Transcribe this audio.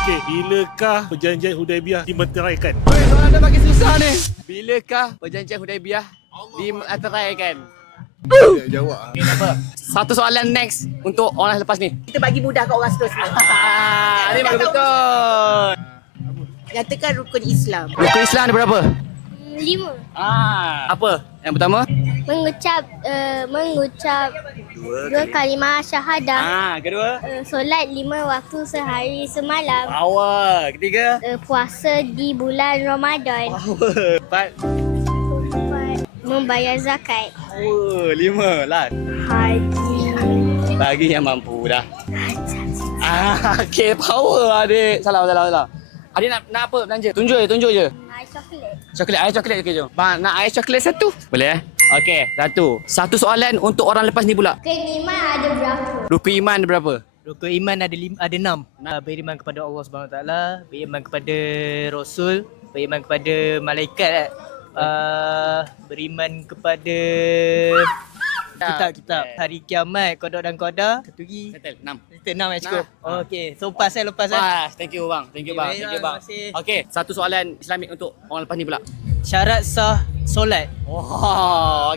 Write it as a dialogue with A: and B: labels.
A: Okey, bilakah perjanjian Hudaibiyah dimeteraikan?
B: Oi, soalan dia makin susah ni. Bilakah perjanjian Hudaibiyah dimeteraikan?
A: Jawab.
B: Okay, tak apa. Satu soalan next untuk orang lepas ni.
C: Kita bagi mudah kat orang seterusnya.
B: Ni bagus betul.
C: Katakan rukun Islam.
B: Rukun Islam ada berapa?
D: 5.
B: Apa? Yang pertama?
D: Mengucap dua kalimah syahadah.
B: Kedua?
D: Solat 5 waktu sehari semalam.
B: Power. Ketiga?
D: Puasa di bulan Ramadan.
B: Power. Empat?
D: Keempat, membayar zakat.
B: Power. Lima. Last.
D: Haji.
B: Bagi yang mampu dah. Okay, power adik. Salah. Adik nak apa belanja? Tunjuk je.
D: Ais coklat.
B: Ais coklat okey jom. Bang, nak ais coklat satu? Boleh Okey, satu soalan untuk orang lepas ni pula.
D: Keiman ada berapa?
B: Rukun iman ada berapa?
E: Rukun iman ada 6. Beriman kepada Allah Subhanahu Wa Taala, beriman kepada Rasul, beriman kepada malaikat, beriman kepada kitab-kitab, hari kiamat, qada dan qadar. Satu lagi.
B: Settle 6.
E: Kita 6 yang cukup. Okey, so lepas.
B: Thank you bang. Thank you bang.
E: Terima kasih.
B: Okey, satu soalan Islamik untuk orang lepas ni pula.
E: Syarat sah solat.
B: Oh,